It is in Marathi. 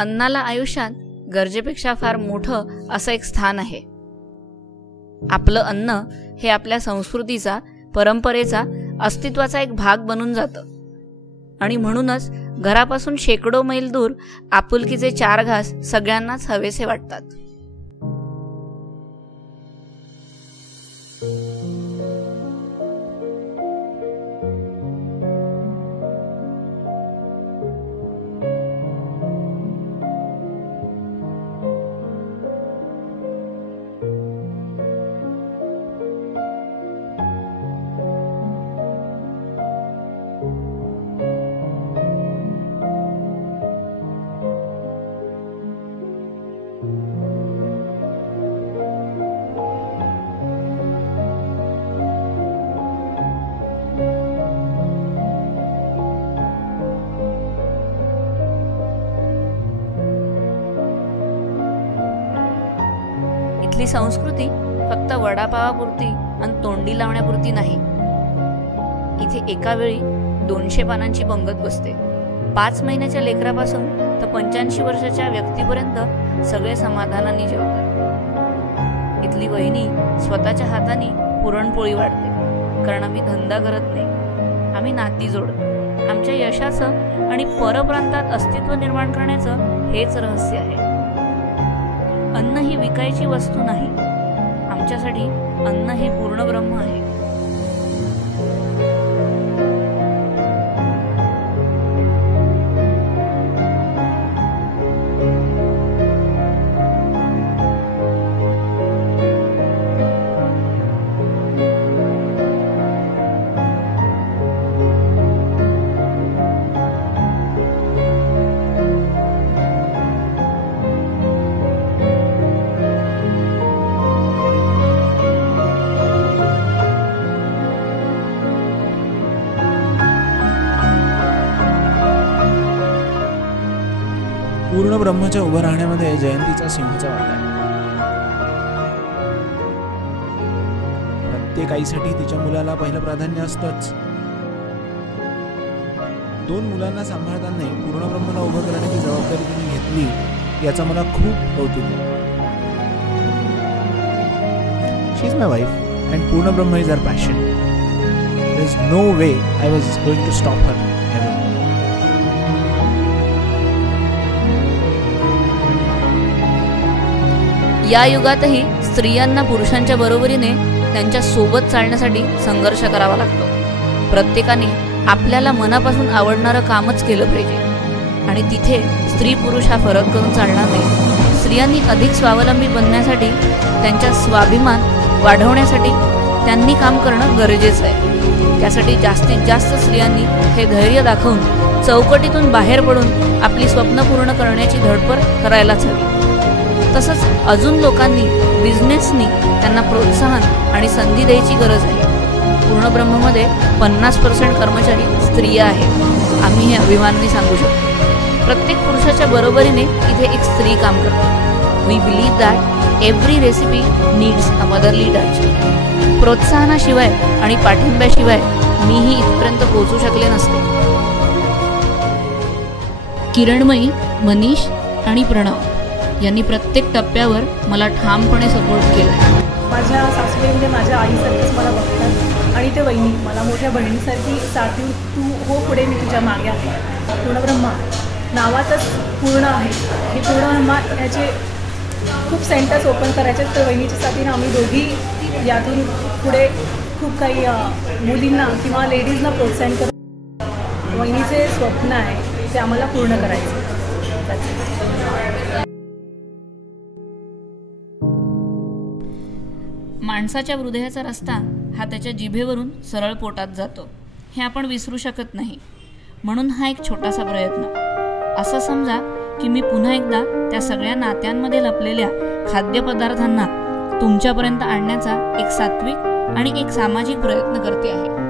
अन्नाला आयुष्यात गरजेपेक्षा फार मोठं असं एक स्थान आहे. आपलं अन्न हे आपल्या संस्कृतीचा, परंपरेचा, अस्तित्वाचा एक भाग बनून जातं. आणि म्हणूनच घरापासून शेकडो मैल दूर आपुलकीचे 4 घास सगळ्यांनाच हवेसे वाटतात. इथली संस्कृती फक्त वडापावापुरती आणि तोंडी लावण्यापुरती नाही. इथे एका वेळी 200 पानांची पंगत बसते. 5 महिन्याच्या लेकरापासून तर 85 वर्षाच्या व्यक्तीपर्यंत सगळे समाधानाने जेवतात. इथली वहिनी स्वतःच्या हाताने पुरणपोळी वाढते, कारण आम्ही धंदा करत नाही, आम्ही नाती जोडतो. आमच्या यशाचं आणि परप्रांतात अस्तित्व निर्माण करण्याचं हेच रहस्य आहे. अन्न ही विकायची वस्तू नाही, आमच्यासाठी अन्न हे पूर्ण ब्रह्म आहे. पूर्ण ब्रह्मच्या उभं राहण्यामध्ये जयंतीचा सिंहाचा वाटा आहे. प्रत्येक आईसाठी तिच्या मुलाला पहिलं प्राधान्य असतंच. 2 मुलांना सांभाळताना पूर्ण ब्रह्माला उभं करण्याची जबाबदारी तिने घेतली, याचा मला खूप कौतुक आहे. She is my wife and Purna Brahma is our passion. There is no way I was going to stop her. या युगातही स्त्रियांना पुरुषांच्या बरोबरीने त्यांच्या सोबत चालण्यासाठी संघर्ष करावा लागतो. प्रत्येकाने आपल्याला मनापासून आवडणारं कामच केलं पाहिजे आणि तिथे स्त्री पुरुष हा फरक करून चालणार नाही. स्त्रियांनी अधिक स्वावलंबी बनण्यासाठी, त्यांचा स्वाभिमान वाढवण्यासाठी त्यांनी काम करणं गरजेचं आहे. त्यासाठी जास्तीत जास्त स्त्रियांनी हे धैर्य दाखवून चौकटीतून बाहेर पडून आपली स्वप्न पूर्ण करण्याची धडपड करायलाच हवी. तसंच अजून लोकांनी, बिझनेसनी त्यांना प्रोत्साहन आणि संधी द्यायची गरज आहे. पूर्ण ब्रह्ममध्ये 50% कर्मचारी स्त्रिया आहेत. आम्ही हे अभिमानाने सांगू शकतो. प्रत्येक पुरुषाच्या बरोबरीने इथे एक स्त्री काम करते. We believe that every recipe needs a motherly touch. प्रोत्साहनाशिवाय आणि पाठिंब्याशिवाय मीही इथपर्यंत पोहोचू शकले नसते. किरणमयी, मनीष आणि प्रणव यांनी प्रत्येक टप्प्यावर मला ठामपणे सपोर्ट केला. माझ्या सासूबाई म्हणजे माझ्या आईसारखीच मला बघतात आणि ते वहिनी मला मोठ्या बहिणीसारखी साथी. तू हो पुढे, मी तुझ्या मागे आहे. पूर्णब्रह्मा नावातच पूर्ण आहे. हे पूर्णब्रह्मा ह्याचे खूप सेंटर्स ओपन करायचे. तर वहिनीच्या साथीनं आम्ही दोघी यातून पुढे खूप काही मुलींना किंवा लेडीजना प्रोत्साहन करू. वहिनीचे स्वप्न आहे ते आम्हाला पूर्ण करायचं. माणसाच्या हृदयाचा रस्ता हा त्याच्या जिभेवरून सरळ पोटात जातो, हे आपण विसरू शकत नाही. म्हणून हा एक छोटासा प्रयत्न. असं समजा की मी पुन्हा एकदा त्या सगळ्या नात्यांमध्ये लपलेल्या खाद्यपदार्थांना तुमच्यापर्यंत आणण्याचा एक सात्विक आणि एक सामाजिक प्रयत्न करते आहे.